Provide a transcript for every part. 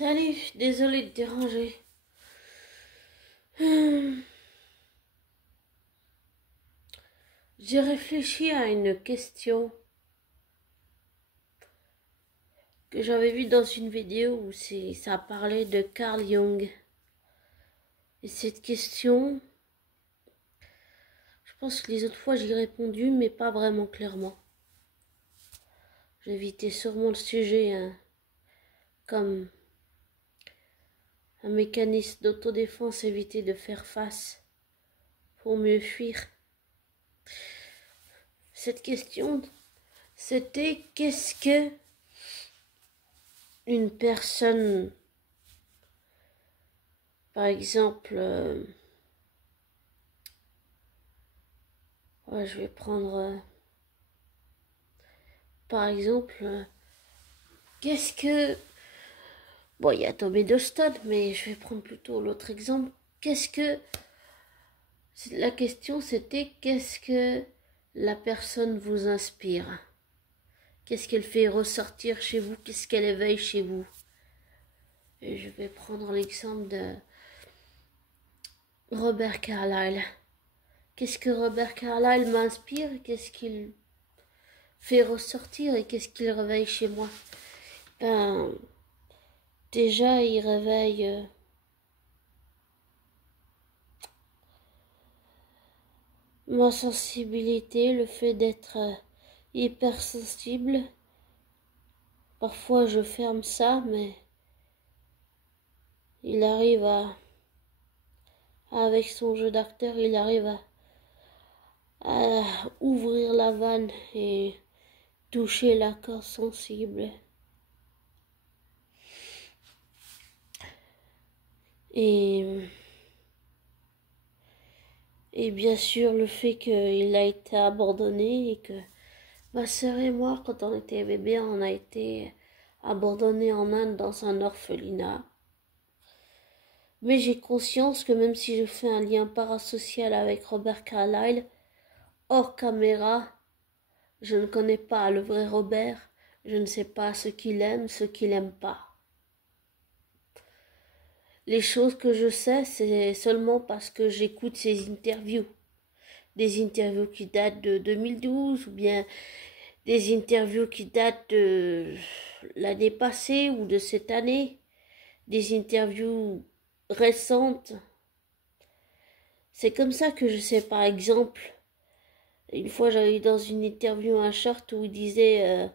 Salut, désolée de te déranger. J'ai réfléchi à une question que j'avais vue dans une vidéo où ça parlait de Carl Jung. Et cette question, je pense que les autres fois j'y ai répondu, mais pas vraiment clairement. J'évitais sûrement le sujet, hein, comme un mécanisme d'autodéfense, éviter de faire face pour mieux fuir. Cette question, c'était qu'est-ce que une personne, par exemple, je vais prendre, par exemple, qu'est-ce que, bon, il y a Tom Hiddleston, mais je vais prendre plutôt l'autre exemple. La question c'était qu'est-ce que la personne vous inspire? Qu'est-ce qu'elle fait ressortir chez vous? Qu'est-ce qu'elle éveille chez vous? Et je vais prendre l'exemple de Robert Carlyle. Qu'est-ce que Robert Carlyle m'inspire? Qu'est-ce qu'il fait ressortir et qu'est-ce qu'il réveille chez moi? Déjà, il réveille ma sensibilité, le fait d'être hypersensible. Parfois, je ferme ça, mais il arrive avec son jeu d'acteur, il arrive à ouvrir la vanne et toucher la corde sensible. Et bien sûr, le fait qu'il a été abandonné et que ma sœur et moi, quand on était bébé, on a été abandonnés en Inde dans un orphelinat. Mais j'ai conscience que même si je fais un lien parasocial avec Robert Carlyle, hors caméra, je ne connais pas le vrai Robert, je ne sais pas ce qu'il aime, ce qu'il n'aime pas. Les choses que je sais, c'est seulement parce que j'écoute ses interviews. Des interviews qui datent de 2012 ou bien des interviews qui datent de l'année passée ou de cette année. Des interviews récentes. C'est comme ça que je sais, par exemple, une fois j'avais eu dans une interview un short où il disait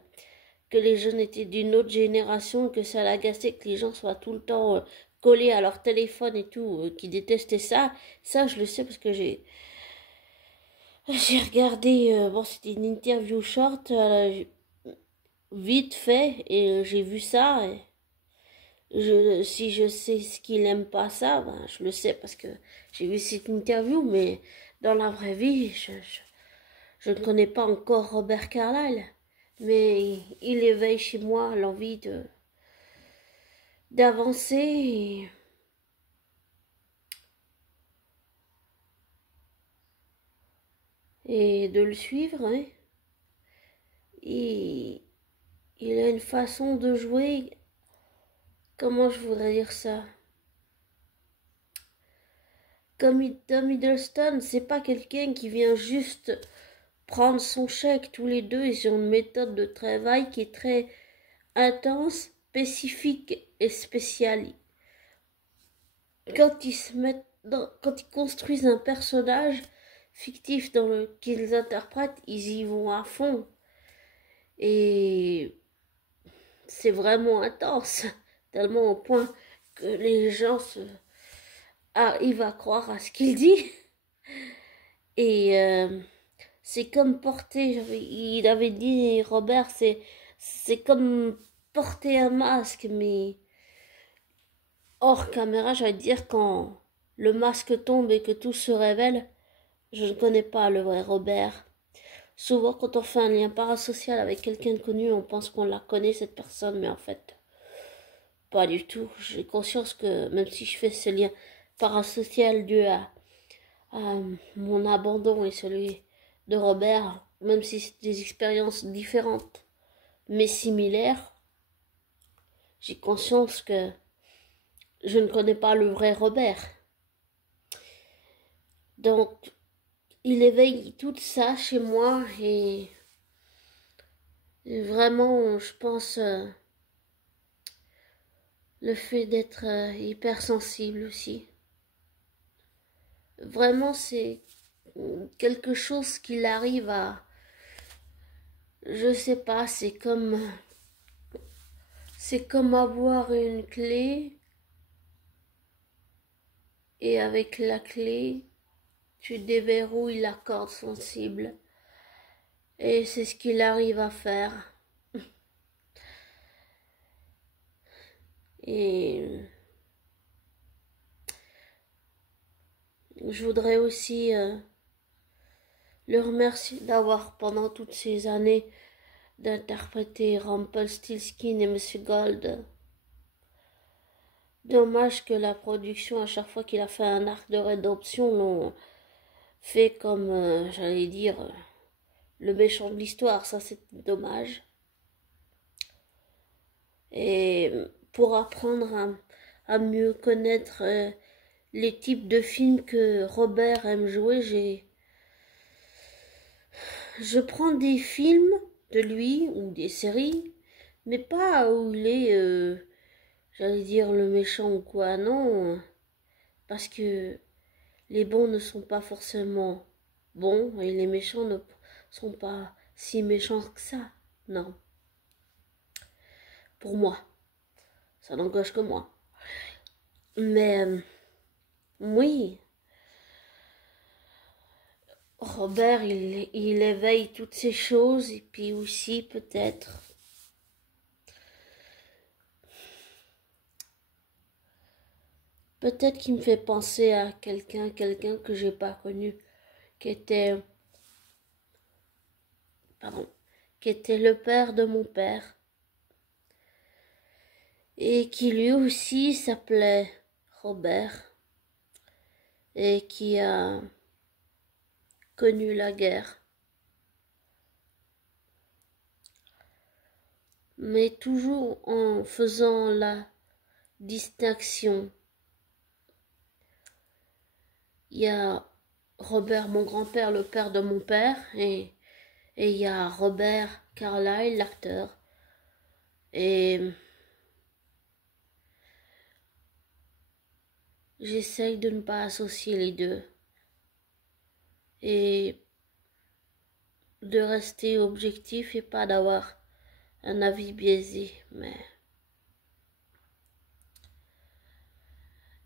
que les jeunes étaient d'une autre génération, que ça l'agaçait que les gens soient tout le temps collés à leur téléphone et tout, qui détestaient ça. Ça, je le sais parce que j'ai regardé, bon, c'était une interview short, vite fait, et j'ai vu ça. Et si je sais ce qu'il aime pas ça, ben, je le sais parce que j'ai vu cette interview, mais dans la vraie vie, je ne connais pas encore Robert Carlyle. Mais il éveille chez moi l'envie d'avancer et de le suivre. Hein. Il a une façon de jouer, comment je voudrais dire ça? Comme Tom Hiddleston, c'est pas quelqu'un qui vient juste prendre son chèque. Tous les deux, ils ont une méthode de travail qui est très intense, spécifique et spéciale. Quand ils construisent un personnage fictif qu'ils interprètent, ils y vont à fond. Et c'est vraiment intense, tellement au point que les gens arrivent à croire à ce qu'il dit. Et c'est comme porter, il avait dit, Robert, c'est comme porter un masque, mais hors caméra, j'allais dire, quand le masque tombe et que tout se révèle, je ne connais pas le vrai Robert. Souvent, quand on fait un lien parasocial avec quelqu'un de connu, on pense qu'on la connaît, cette personne, mais en fait, pas du tout. J'ai conscience que même si je fais ce lien parasocial dû à mon abandon et celui de Robert, même si c'est des expériences différentes mais similaires, j'ai conscience que je ne connais pas le vrai Robert. Donc, il éveille tout ça chez moi et vraiment, je pense, le fait d'être hypersensible aussi. Vraiment, c'est quelque chose qu'il arrive à... Je sais pas, c'est comme avoir une clé et avec la clé, tu déverrouilles la corde sensible. Et c'est ce qu'il arrive à faire. Et je voudrais aussi le remercier d'avoir, pendant toutes ces années, d'interpréter Rumpelstiltskin et Monsieur Gold. Dommage que la production, à chaque fois qu'il a fait un arc de rédemption, l'ont fait comme, j'allais dire, le méchant de l'histoire. Ça, c'est dommage. Et pour apprendre à mieux connaître les types de films que Robert aime jouer, je prends des films de lui ou des séries, mais pas où il est, j'allais dire, le méchant ou quoi, non, parce que les bons ne sont pas forcément bons et les méchants ne sont pas si méchants que ça, non, pour moi, ça n'engage que moi. Mais oui, Robert, il éveille toutes ces choses et puis aussi peut-être qu'il me fait penser à quelqu'un que j'ai pas connu, qui était, pardon, qui était le père de mon père et qui lui aussi s'appelait Robert et qui a connu la guerre. Mais toujours en faisant la distinction. Il y a Robert, mon grand-père, le père de mon père, et il y a Robert Carlyle, l'acteur. Et j'essaye de ne pas associer les deux. Et de rester objectif et pas d'avoir un avis biaisé. Mais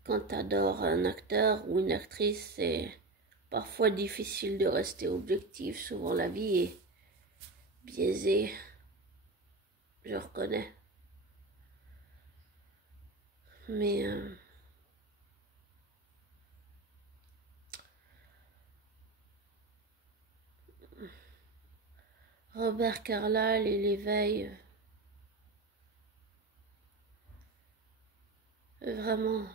quand t'adores un acteur ou une actrice, c'est parfois difficile de rester objectif. Souvent la vie est biaisée. Je reconnais. Mais Robert Carlyle et l'éveil, vraiment,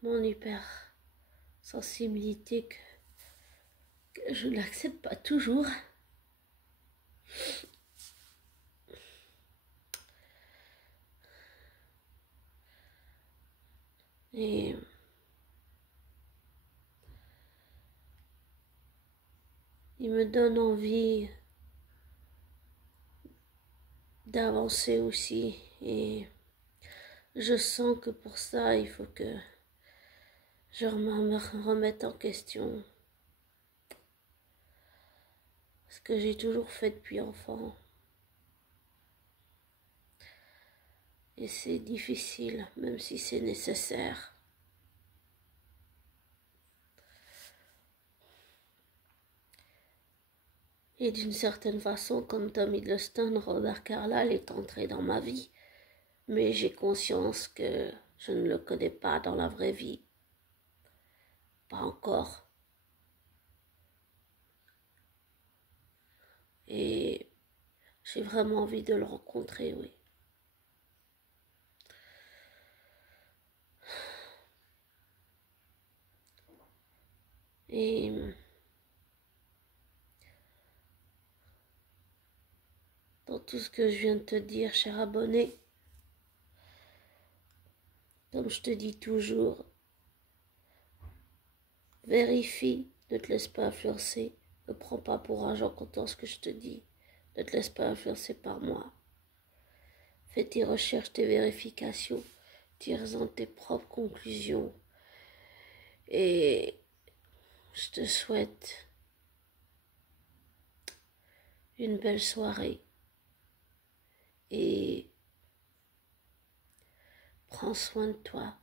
mon hypersensibilité que je n'accepte pas toujours. Et il me donne envie d'avancer aussi. Et je sens que pour ça, il faut que je me remette en question. Ce que j'ai toujours fait depuis enfant. Et c'est difficile, même si c'est nécessaire. Et d'une certaine façon, comme Tom Hiddleston, Robert Carlyle est entré dans ma vie. Mais j'ai conscience que je ne le connais pas dans la vraie vie. Pas encore. Et j'ai vraiment envie de le rencontrer, oui. Et dans tout ce que je viens de te dire, cher abonné. Comme je te dis toujours, vérifie, ne te laisse pas influencer, ne prends pas pour argent comptant ce que je te dis, ne te laisse pas influencer par moi. Fais tes recherches, tes vérifications, tire-en tes propres conclusions. Et je te souhaite une belle soirée. Et prends soin de toi.